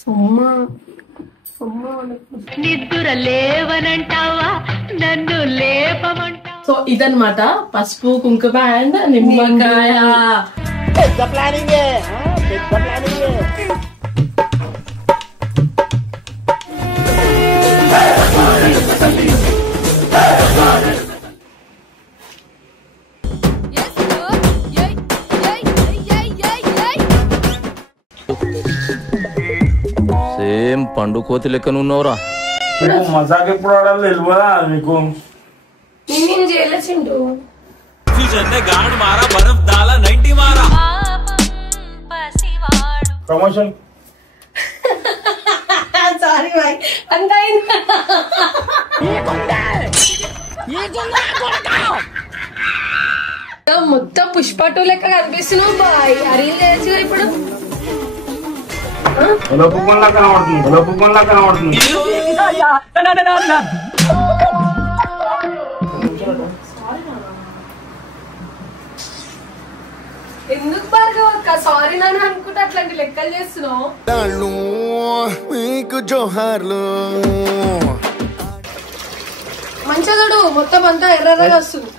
సుమ్మా నిద్ర లేవనంటావా నన్ను లేపమంటావా. సో ఇదన్నమాట పసుపు కుంకుమ అండ్ నిమ్మకాయ. పెద్ద ప్లానింగ్. సేమ్ పండు కోతి లెక్కనున్నావురా. మజాక్ ఎప్పుడు ఆడాలి తెలియదా మీకు? నేనేం చేయలే చింటూ. ప్రమోషన్ సారీ బాయ్ అంత మొత్తం పుష్ప 2 లెక్క కనిపిస్తున్నావు బాయ్. అరేంజ్ చేయొచ్చుగా ఇప్పుడు. కనబడుతుంది. ఎందుకు భార్గవ్ అక్క సారీ నాన్న అనుకుంటే అట్లాంటి లెక్కలు చేస్తున్నావు. మంచిగా చూడు మొత్తం అంతా ఎర్రగా వస్తుంది.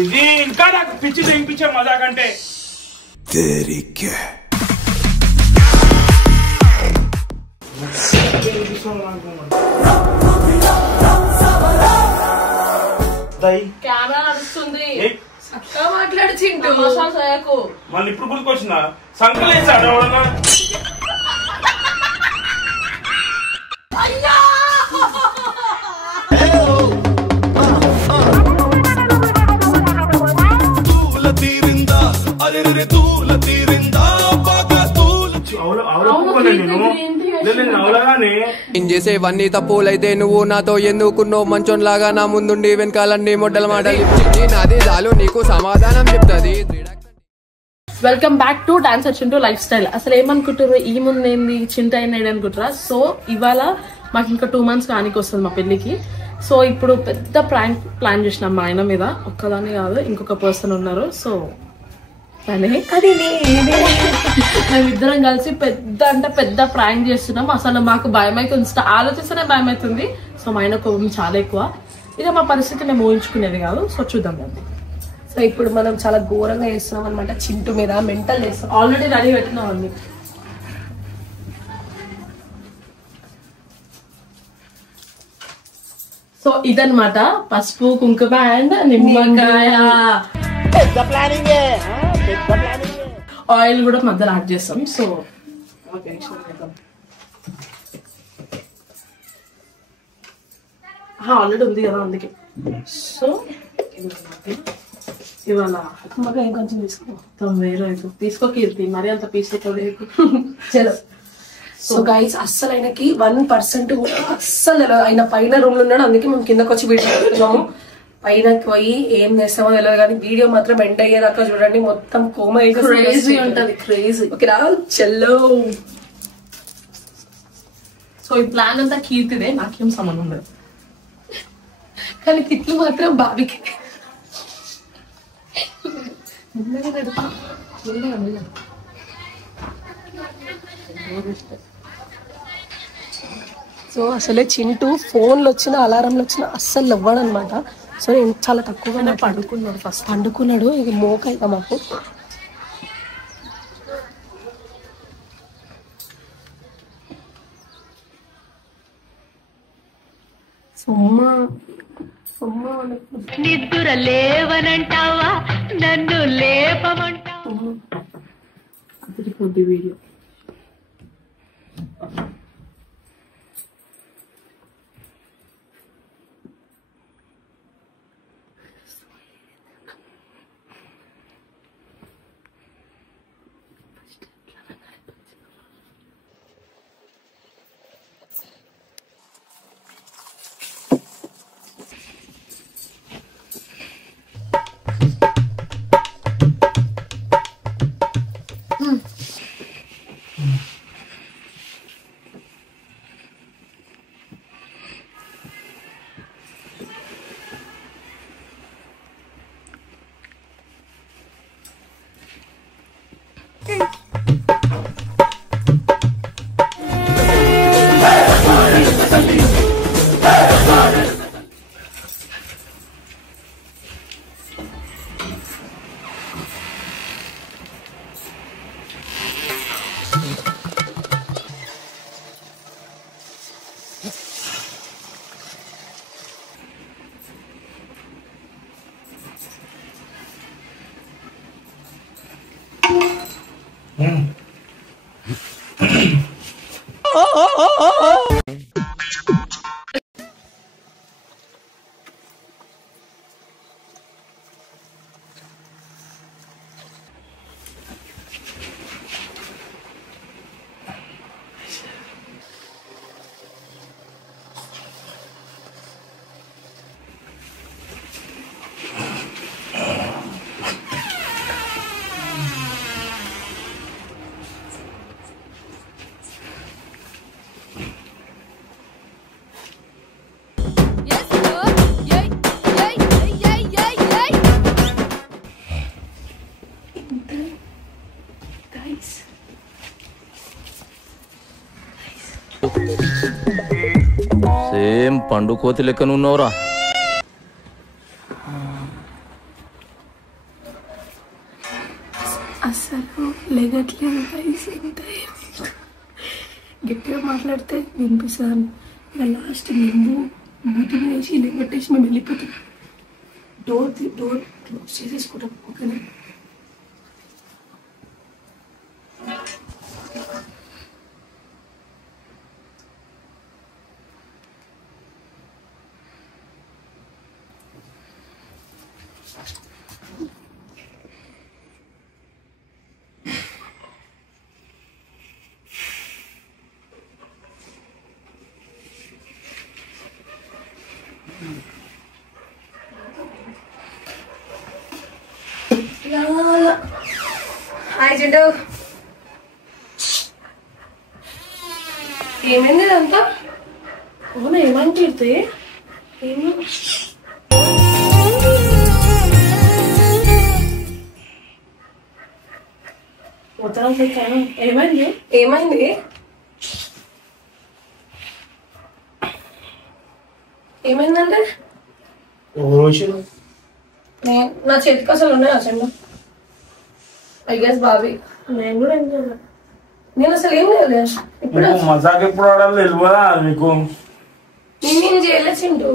ఇది ఇంకా నాకు పిచ్చి తినిపించే మజాకంటే కెమెరా నడుస్తుంది. చక్కగా మాట్లాడు చింటూ. మళ్ళీ ఇప్పుడు గుర్తుకొచ్చిందా? సంకలేసాడు ఎవడన్నా? నేను చేసేవన్నీ తప్పులైతే నువ్వు నాతో ఎందుకున్నావు? మంచోన్లాగా నా ముందుండి వెనకాలన్నీ మొడ్డల మాటలు అదే చాలు నీకు సమాధానం చెప్తుంది. Welcome back to dancer Chintu life style. అసలు ఏమనుకుంటారు ఈ ముందు ఏంది చింట అయినాడు అనుకుంటారా? సో ఇవాళ మాకు ఇంకా 2 months కానికి వస్తుంది మా పెళ్లికి. సో ఇప్పుడు పెద్ద ప్రాంక్ ప్లాన్ చేసినాం మా ఆయన మీద. ఒక్కదాన్ని కాదు ఇంకొక పర్సన్ ఉన్నారు. సో మేమిద్దరం కలిసి పెద్ద ప్రాంక్ చేస్తున్నాం. అసలు మాకు భయం అవుతుంది, ఆలోచిస్తేనే భయం అవుతుంది. సో మా ఆయన కోపం చాలా ఎక్కువ. ఇక మా పరిస్థితి మేము ఊహించుకునేది కాదు. సో చూద్దాం రండి. సో ఇప్పుడు మనం చాలా ఘోరంగా చేస్తున్నాం అనమాట చింటూ మీద. మెంటల్ చేస్తాం. ఆల్రెడీ రెడీ పెట్టినాం అండి. సో ఇదన్నమాట పసుపు కుంకుమ అండ్ నిమ్మకాయ. పెద్ద ప్లానింగ్. ఆయిల్ కూడా మధ్యలో యాడ్ చేస్తాం. సో ఆల్రెడీ ఉంది కదా అందుకే. సో ఇవాళ ఇంకొంచెం తీసుకో. వేరే తీసుకో కీర్తి, మరి అంత పీస్ చలో. సో గైస్ అస్సలు ఆయనకి 1% కూడా అస్సలు ఆయన పైన రూమ్ లో ఉన్నాడు. అందుకే మేము కిందకి వచ్చి వీడియో పెడుతున్నాము. పైనకి పోయి ఏం చేస్తామో తెలియదు కానీ వీడియో మాత్రం ఎండ్ అయ్యేదాకా చూడండి. మొత్తం కోమ క్రేజీ ఉంటది. క్రేజీ. ఓకేనా చల్లో. సో ఈ ప్లాన్ అంతా కీర్తిదే, నాకేం సంబంధం లేదు. కానీ తిట్లు మాత్రం బాబీకి. సో అసలే చింటూ ఫోన్లు వచ్చిన అలారంలు వచ్చిన అస్సలు ఇవ్వడనమాట. సో నేను చాలా తక్కువగా పండుకున్నాడు. ఇక మోక ఇక మాకు నిద్ర లేవనంటావా నన్ను లేపమంటావా. వీడియో పండు కోతి లెక్కనున్నావురా. అసలు లేగట్లేదు గట్టిగా మాట్లాడితే వినిపిస్తాను. ఇక లాస్ట్ మేము మూతి వేసి లేగట్టేసి మేము వెళ్ళిపోతాం. డోర్ క్లోజ్ చేసేసుకుంటాం. ఓకేనా? హాయ్ చింటూ. ఏమైంది ఇదంతా? అవునా, ఏమని కీర్తి? ఏమైంది? ఏమైంది? ఏమైందంటే నా చేతికి అసలు ఉన్నాయి అసలు. I guess Bobby. నేను కూడా ఏం చేయలేదు. నేను అసలు ఏం చేయలేదు. ఇప్పుడు మజాక్ ఎప్పుడు ఆడాలి తెలియదా మీకు? నేనేం చేయలేదు చింటూ.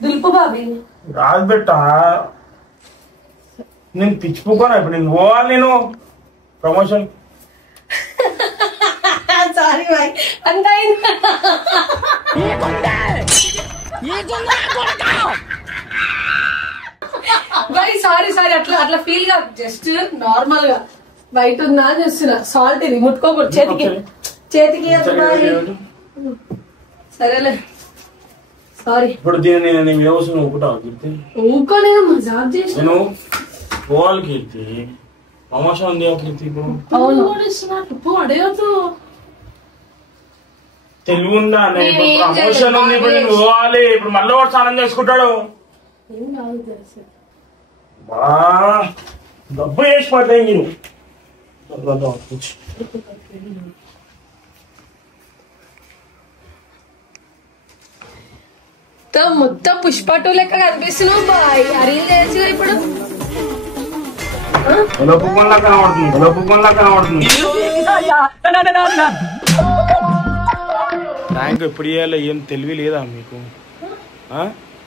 దులుపు బాబీ. రాదు బెట్ట, నేను పిచ్చిపోకోనా ఇప్పుడు. నేను పోవాలి, నేను ప్రమోషన్. సారీ బాయ్, అంత బాయ్. సారీ అట్లా ఫీల్ గా జస్ట్ నార్మల్ గా బయట ఉందా అని చూస్తున్నా. సాల్ట్ ఇది ముట్టుకోకూడదు చేతికి సరేలే. సారీ. ఇప్పుడు దీన్ని నేను వ్యవసాయం ఊపుతావు కీర్తి? ఊకోలేదు, మజాక్ చేసి. నేను పోవాలి కీర్తి, ప్రమోషన్ ఉంది కీర్తి. ఇప్పుడు అడగద్దు. తెలుగు ఉందా? ప్రమోషన్ ఉంది, ఇప్పుడు నేను పోవాలి. ఇప్పుడు మళ్ళీ వాడు స్నానం చేసుకుంటాడు. బా డబ్బు వేసి పడ్డాయి నేను. మొత్తం పుష్ప2 లెక్క కనిపిస్తున్నావు బాయ్. అరేంజ్ చేయొచ్చుగా ఇప్పుడు. కనబడుతుంది. ర్యాంక్ ఎప్పుడు చేయాలి? ఏం తెలివి లేదా మీకు?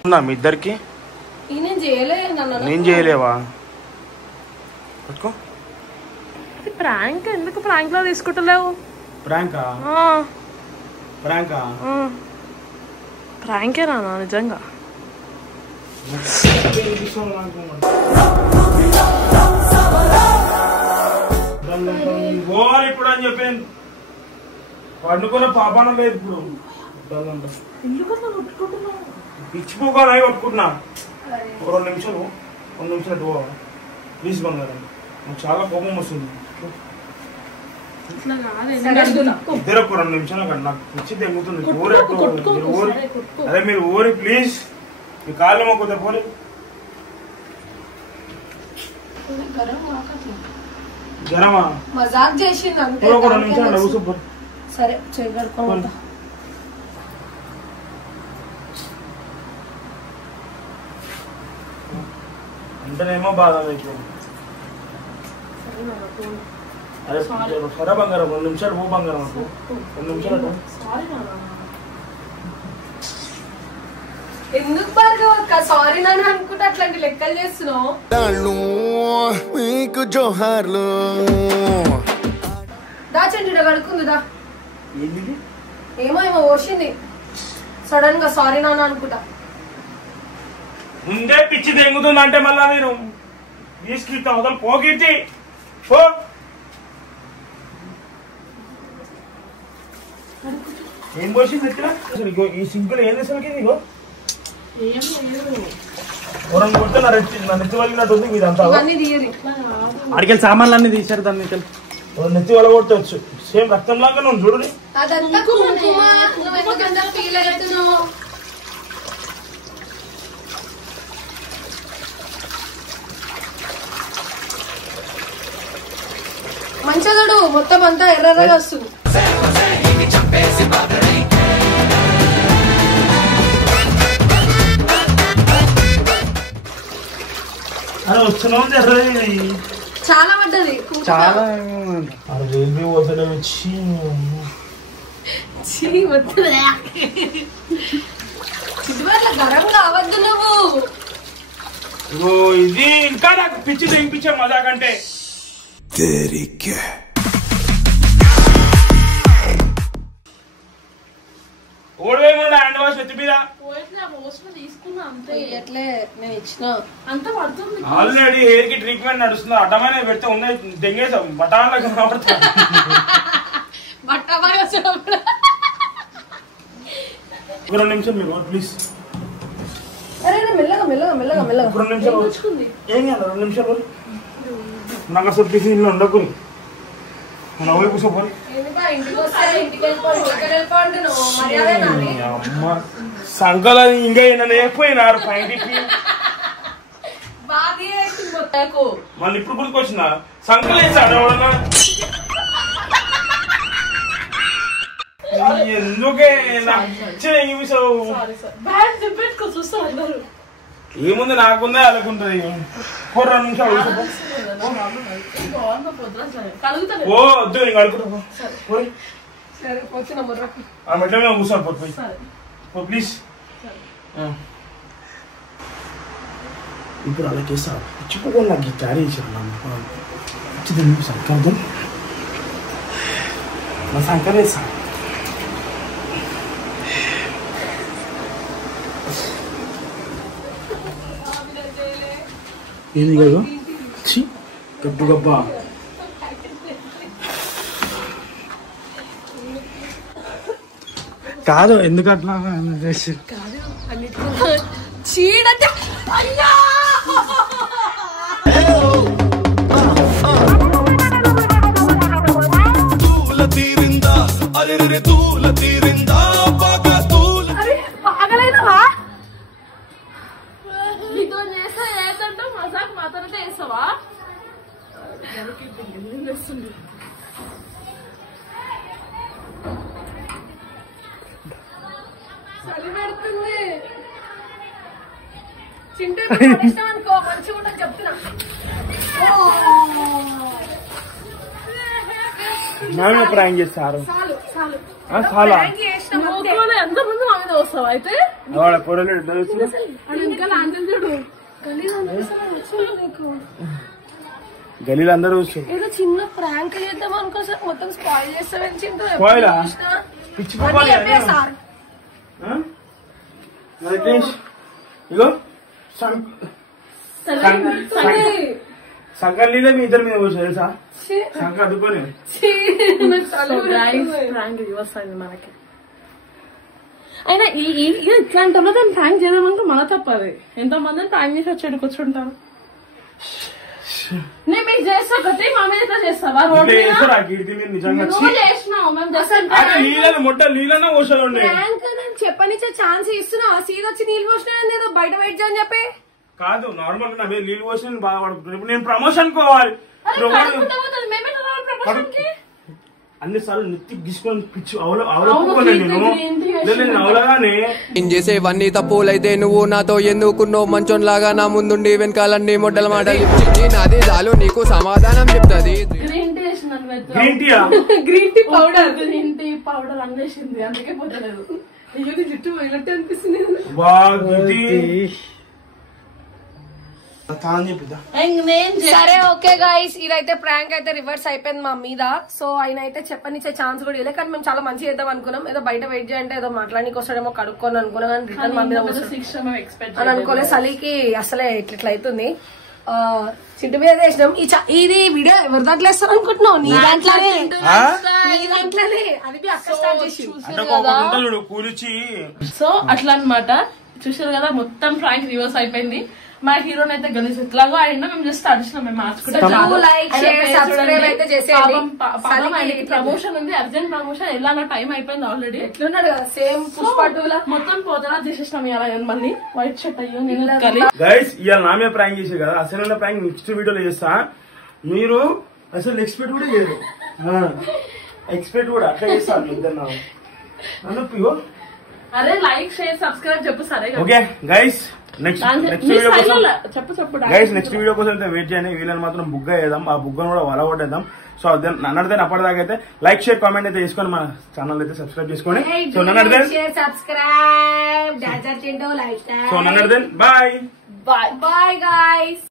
ఉందా మీ ఇద్దరికి? నేను చేయలేవా? పట్టుకో. ప్రాంక్ ఎందుకు ప్రాంక్ లో తీసుకుంటలేవు? ప్రాంకా? ప్రాంకా? ప్రాంకేనా నిజంగా? పోవాలి ఇప్పుడు అని చెప్పాను. పండుకున్న పాపన లేదు ఇప్పుడు. పిచ్చిపోగా కొట్టుకుంటున్నా. 2 నిమిషాలు పోవాలి ప్లీజ్ బంగారం. నాకు చాలా కోపం వస్తుంది. ఇద్దరు 2 నిమిషాలు కదా, నాకు పిచ్చి తెగుతుంది. అదే మీరు ఊరి ప్లీజ్, మీ కాళ్ళు మొక్కుతా పోలే. జ్వరమా? మజాక్ చేసింది అంతే. 2 నిమిషాలు సూపర్. సరే చేయగలుగుతా. అంటేనేమో బాధ మీకు. అరే సరే బంగారం, 2 నిమిషాలు పో బంగారం. 2 నిమిషాలు. ఎందుకు భార్గవ సారీ నాన్న అనుకుంటే అట్లాంటి లెక్కలు చేస్తున్నావు? దాచండి కడుక్కుందిదా. ఏమో వచ్చింది సడన్ గా సారీ నాన్న అనుకుంటా. ముందే పిచ్చి తెంగుతుంది అంటే మళ్ళా మీరు తీసుకెళ్తా వదలు. పోకీర్తి పో. ఏం పోసింది అసలు? ఈ సింకులు ఏం అసలుకి? ఇగో కొడితే నా నెత్తి వలిగినట్టుంది మీదంతా. అడిగేది సామాన్లు అన్ని తీశారు. దాన్ని నెత్తి వల కొట్టవచ్చు. సేమ్ రక్తం లాగా నువ్వు చూడు. మంచిగా మొత్తం అంతా ఎర్రగా వస్తుంది. చాలా పడ్డది చాలా గరం కావద్దు నువ్వు. ఇది ఇంకా నాకు పిచ్చి తినిపించే మజా కంటే ఓడిపోయి హ్యాండ్ వాష్ ఎత్తి మీద ఆల్రెడీ హెయిర్ కి ట్రీట్మెంట్ నడుస్తుంది. అడ్డమైన పెడితే ఉన్నాయి దెంగేసాం బటాన్లో కనబడతా. ఒక 2 నిమిషం మీరు ప్లీజ్. మెల్లగా మెల్లగా మెల్లగా మెల్లగా 2 నిమిషాలు ఏం కాదు. 2 నిమిషాలు నాకు అసలు టిఫిన్ ఇంట్లో ఉండకు. నవ్వు కూర్చోపోయి అమ్మ సంకల ఇంకా నన్ను అయిపోయినారు పైకి. మళ్ళీ ఇప్పుడు గుర్తుకొచ్చిందా సంకలు వేసాడు ఎవడన్నా? ఎందుకే ఏముంది నాకుందా అలాగుంటది. 2 నిమిషాలు ఓ వద్దు నేను అడుగుతా మెట్ల మీద కూర్చోాలి పోయి ప్లీజ్. ఇప్పుడు అలా చేస్తా ఇచ్చిపోతే నాకు క్యారీ ఇచ్చాను సంకర్దం నా సంకర్ వేస్తా. ఏంది కదా గబ్బు గబ్బా కాదు ఎందుకు అట్లా చీడంటే అయ్యా పాగలైనవా? నీతో చేస్తే ఏంటంటే మజాక్ మాత్రమే వేస్తావా? చలి పెడుతుంది. చింటూ అనుకో మంచిగా ఉండని చెప్తున్నా. ప్రాంక్ చేస్తారు చాలు చాలు చాలా ఎంతమంది మా మీద వస్తావా? అయితే గలీలు అందరూ ఏదో చిన్న ప్రాంక్ చేద్దాం అనుకో సార్, మొత్తం స్పాయిల్ చేస్తామని చింటూ సార్. ఇగో సంకర్ నీళ్ళ మీ ఇద్దరు మీద వచ్చి తెలుసా? సంకర్ అద్దుకొని మనకి అయినా ఇట్లాంటి దాన్ని ప్రాంక్ చేద్దామంటే మన తప్పది. ఎంతమందిని ప్రాంక్ చేసి వచ్చాడు కూర్చుంటాం. నేను మీకు చేస్తా ఒకటి మా మీద ఇట్లా చేస్తావా? రోడ్డు చేసినావు మేము చెప్పనిచ్చే ఛాన్స్ ఇస్తున్నావు. సీదా వచ్చి నీళ్ళు పోసినా ఏదో బయట వెయిట్ చేయని చెప్పి కాదు. నార్మల్ గా నీళ్ళు పోసి బాగా పడుకుంటాను. ఇప్పుడు నేను ప్రమోషన్ కోవాలి అన్ని సార్లు నెత్తి గిసుకొని పిచ్చి నేను అవలగానే నేను చేసేవన్నీ తప్పులైతే నువ్వు నాతో ఎందుకున్నావు మంచోన్లాగా నా ముందుండి వెనకాలన్నీ మొడ్డల మాటలు నాదే చాలు నీకు సమాధానం చెప్తాది. గ్రీన్ టీ వేసినాను. Green tea green tea powder అందేసింది అందుకే పోతలేదు. జుట్టు పోయినట్టు అనిపిస్తుంది. సరే ఓకే గైస్, ఇదైతే ప్రాంక్ అయితే రివర్స్ అయిపోయింది మా మీద. సో ఆయన అయితే చెప్పనిచ్చే ఛాన్స్ కూడా ఇవ్వలేదు. కానీ మేము చాలా మంచిగా చేద్దాం అనుకున్నాం. ఏదో బయట వెయిట్ చేయంటే ఏదో మాట్లాడానికి వస్తాడేమో కడుక్కొని అనుకున్నాం. కానీ రిటర్న్ మా మీద అని అనుకోలేదు. చలికి అసలే ఇట్లా అవుతుంది. చింటి మీద వేసినాం. ఇది వీడియో ఎవరి దాంట్లో వేస్తారు అనుకుంటున్నావు? నీ దాంట్లోనే అది అక్కడ స్టార్ట్ చేసి. సో అట్లా అనమాట. చూసారు కదా మొత్తం ప్రాంక్ రివర్స్ అయిపోయింది. మా హీరోని అయితే గలీజ్ ఎట్లాగో ఆయన మేము జస్ట్ అడిచినాం. మేము ప్రమోషన్ ఉంది, అర్జెంట్ ప్రమోషన్. ఎలా టైం అయిపోయింది ఆల్రెడీ. ఎట్లున్నాడు కదా సేమ్ పుష్ప మొత్తం పోతలా చేసేసినాం. ఇలా మళ్ళీ వైట్ షర్ట్ అయ్యో నేను గైస్ ఇవాళ నా మీద ప్రాంక్ చేసే కదా. అసలు ప్రాంక్ నెక్స్ట్ వీడియోలో చేస్తా. మీరు అసలు ఎక్స్పెక్ట్ కూడా లేదు. ఎక్స్పెక్ట్ కూడా అట్లా చేస్తాను ఇద్దరు అన్నప్పు. అరే లైక్ షేర్ సబ్స్క్రైబ్ చెప్పు. సరే ఓకే గైస్, నెక్స్ట్ వీడియో కోసం చెప్పు గైస్, నెక్స్ట్ వీడియో కోసం అయితే వెయిట్ చేయండి. వీళ్ళని మాత్రం బుగ్గ వేద్దాం, ఆ బుగ్గను కూడా వల కొట్టేద్దాం. సో నన్నడితే అప్పటిదాకా అయితే లైక్ షేర్ కామెంట్ అయితే చేసుకొని మన ఛానల్ అయితే సబ్స్క్రైబ్ చేసుకోండి. సో నన్నడితే subscribe dancer Chintu lifestyle. So నన్నడితే బాయ్ బాయ్ బాయ్ గైస్.